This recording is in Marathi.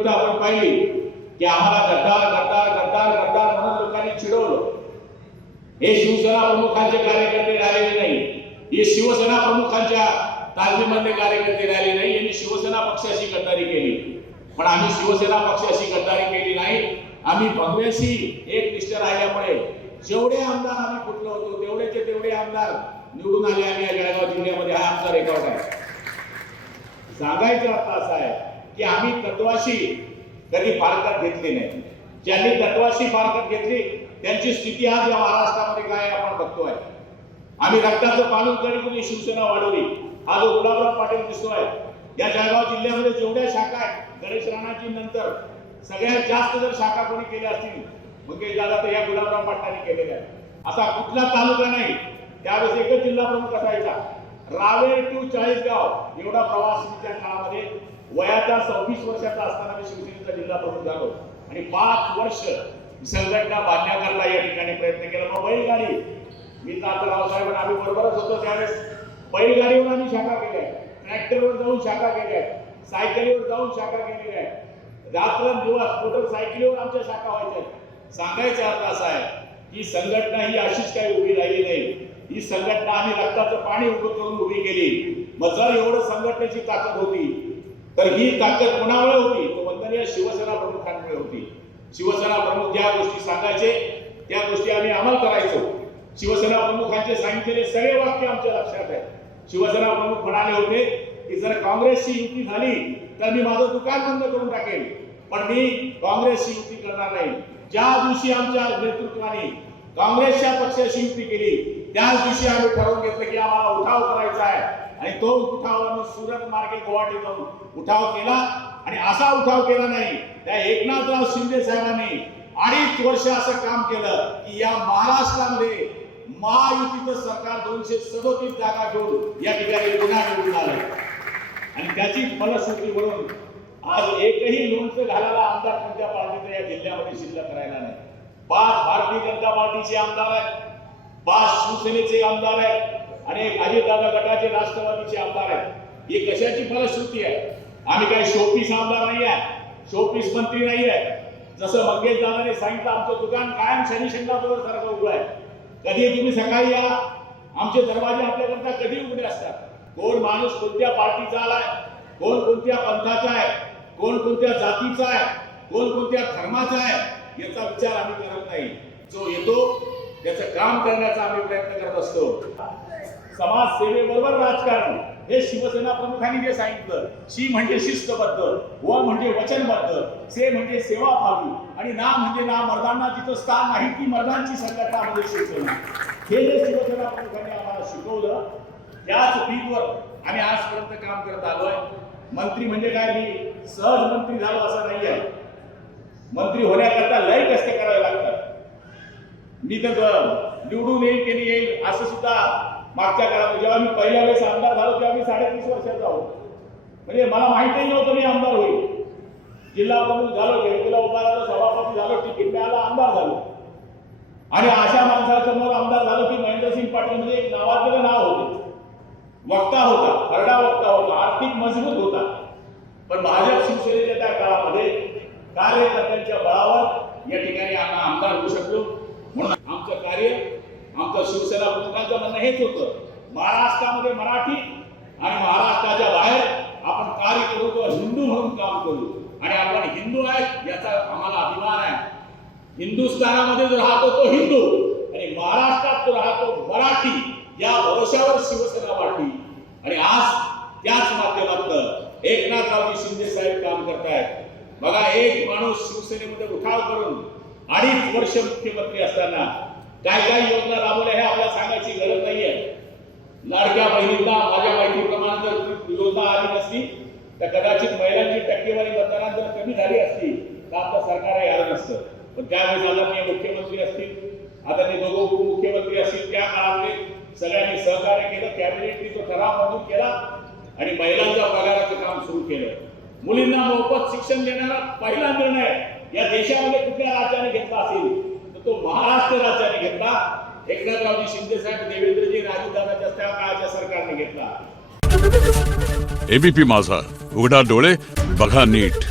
गोष्ट आपण पाहिली की आम्हाला गद्दार गद्दार गद्दार गद्दार म्हणून लोकांनी चिडवलं। हे शिवसेना प्रमुखांचे कार्यकर्ते राहिले नाही, हे शिवसेना प्रमुखांच्या तालमीमधले कार्यकर्ते राहिले नाही, यांनी शिवसेना पक्षाशी गद्दारी केली। पण आम्ही शिवसेना पक्षाशी गद्दारी केली नाही, आम्ही भगव्याशी एकनिष्ठ राहिल्यामुळे जेवढे आमदार आम्ही फुटलो होतो तेवढेचे तेवढे आमदार निवडून आले। आम्ही या जळगाव जिल्ह्यामध्ये हा आमचा रेकॉर्ड आहे। सांगायचा अर्थ असा आहे की आम्ही तत्वाशी कधी फारकत घेतली नाही। ज्यांनी तत्वाशी फारकत घेतली त्यांची स्थिती आज या महाराष्ट्रामध्ये काय आपण बघतोय। आम्ही रक्ताचं पालन करून शिवसेना वाढवली। हा जो गुलाबराव पाटील दिसतोय, या जळगाव जिल्ह्यामध्ये जेवढ्या शाखा आहेत गणेश राणाची नंतर सगळ्यात जास्त जर शाखा कोणी केल्या असतील मुकेश दादा तर या गुलाबराव पाटलांनी केलेल्या आहेत। असा कुठला तालुका नाही त्यावेळेस एकच जिल्हा प्रमुख असायचा, रावेर टू चाळीसगाव एवढा प्रवास त्या काळामध्ये वयाचा 26 वर्षाचा असताना मी शिवसेनेचा जिल्हा प्रमुख झालो आणि 5 वर्ष संघटना बांधण्याकरता या ठिकाणी प्रयत्न केला। मग बैलगाडी, मी तर रावसाहेब आम्ही बरोबरच होतो त्यावेळेस बैलगाडीवर आम्ही शाखा केल्या, ट्रॅक्टरवर जाऊन शाखा केल्या, सायकलीवर जाऊन शाखा केलेल्या आहेत, रात्रंदिवस मोटरसायकलीवर आमच्या शाखा व्हायच्या। सांगायचा अर्थ असा आहे की संघटना ही अशीच काही उभी राहिली नाही, ही संघटना आम्ही रक्ताचं पाणी उभं करून उभी केली। मग जर एवढं संघटनेची ताकद होती तर ही ताकद कोणामुळे होती? तो वंदनीय शिवसेना प्रमुखांमुळे होती। शिवसेना प्रमुख ज्या गोष्टी सांगायचे त्या गोष्टी आम्ही अंमल करायचो। शिवसेना प्रमुखांचे सांगितलेले सगळे वाक्य आमच्या लक्षात आहेत। शिवसेना प्रमुख म्हणाले होते की जर काँग्रेसची युती झाली तर मी माझं दुकान बंद करून टाकेन, पण मी काँग्रेसची युती करणार नाही। ज्या दिवशी आमच्या नेतृत्वाने काँग्रेसच्या पक्षाशी युती केली त्याच दिवशी आम्ही ठरवून घेतलं की आम्हाला उठाव करायचा आहे आणि तो उठाव आम्ही सुरत मार्गे गुवाहाटी जाऊन उठाव केला। आणि असा उठाव केला नाही, त्या एकनाथराव शिंदे साहेबांनी 2.5 वर्ष असं काम केलं की या महाराष्ट्रामध्ये महायुतीचं सरकार 237 जागा घेऊन या ठिकाणी पुन्हा निवडून आलं आणि त्याची फलश्रुती म्हणून आज एकही लोणचं घालायला आमदार कोणत्या पार्टीचा या जिल्ह्यामध्ये शिल्लक राहिला नाही। 5 भारतीय जनता पार्टीचे आमदार आहेत, 5 शिवसेनेचे आमदार आहेत आणि एक अजितदादा गटाचे राष्ट्रवादीचे आमदार आहेत। ही कशाची फलश्रुती आहे? आम्ही काही शोपीस आमदार नाही आहे, शोपीस मंत्री नाही आहे। जसं मंगेश दादाने सांगितलं आमचं दुकान कायम शनी शिंगणापूर सारखं उघडं आहे। कधी तुम्ही सकाळी या, आमचे दरवाजे आपल्याकरता कधी उघडे असतात। कोण माणूस कोणत्या पार्टीचा आलाय, कोण कोणत्या पंथाचा आहे, कोण कोणत्या जातीचा आहे, कोण कोणत्या धर्माचा आहे याचा विचार आम्ही करत नाही। जो येतो त्याचं काम करण्याचा आम्ही प्रयत्न करत असतो। समाजसेवेबरोबर राजकारण हे शिवसेना प्रमुखांनी जे सांगितलं, शी म्हणजे शिस्तबद्ध, व म्हणजे वचनबद्ध, से म्हणजे सेवाभावी आणि ना म्हणजे ना मर्दांना जिथं स्थान नाही ती मर्दांची संघटना म्हणजे शिवसेना। हे जे शिवसेना प्रमुखांनी आम्हाला शिकवलं त्याच पीठवर आम्ही आजपर्यंत काम करत आलोय। मंत्री म्हणजे काय मी सहज मंत्री झालो असं नाही आहे, मंत्री होण्याकरता लय कष्ट करावे लागतात। मी तर निवडून येईल की नाही येईल असं सुद्धा मागच्या काळात जेव्हा मी पहिल्या वेळेस आमदार झालो तेव्हा मी 33 वर्षाचा होतो, म्हणजे मला माहितीही नव्हतं मी आमदार होईल। जिल्हा प्रमुख झालो, गेटला उभा राहिलो, सभापती झालो, तिकीट मिळालं, आमदार झालो आणि अशा माणसासमोर आमदार झालो की महेंद्रसिंग पाटील म्हणजे एक नावाजलेलं नाव होते, वक्ता होता, खरडा वक्ता होता, आर्थिक मजबूत होता। पण भाजप शिवसेनेच्या त्या काळामध्ये कार्यकर्त्यांच्या बळावर या ठिकाणी आम्ही आमदार होऊ शकलो। म्हणून आमचं कार्य, आमचं शिवसेना प्रमुखांचं म्हणणं हेच होतं, महाराष्ट्रामध्ये मराठी आणि महाराष्ट्राच्या बाहेर आपण कार्य करू, तो हिंदू म्हणून काम करू आणि आपण हिंदू आहे याचा आम्हाला अभिमान आहे। हिंदुस्थानामध्ये जो राहतो तो हिंदू आणि महाराष्ट्रात जो राहतो मराठी या भरोशावर शिवसेना वाढली आणि आज त्याच माध्यमातून एकनाथरावजी शिंदे साहेब काम करतायत। बघा, एक माणूस शिवसेनेमध्ये उठाव करून 2.5 वर्ष मुख्यमंत्री असताना काय काय योजना राबवल्या हे आपल्याला सांगायची गरज नाहीये। लाडक्या बहिणींना माझ्या माहितीप्रमाणे जर योजना आली नसती तर कदाचित महिलांची टक्केवारी मतदानात जर कमी झाली असती तर आपलं सरकारही आलं नसतं। पण त्यावेळेस आदरणीय मुख्यमंत्री असतील, आदरणीय दोघं उपमुख्यमंत्री असतील, त्या काळातले सगळ्यांनी सहकार्य केलं, कॅबिनेटने तो ठराव मंजूर केला आणि महिलांच्या पगाराचं काम सुरू केलं। मुलींना मोफत शिक्षण देणारा पहिला निर्णय या देशामध्ये कुठल्या राज्याने घेतला असेल तर तो महाराष्ट्र राज्याने घेतला। एकनाथरावजी शिंदे साहेब, देवेंद्रजी, राजूदादाच्या त्या काळाच्या सरकारने घेतला। एबीपी माझा, उघडा डोळे बघा नीट।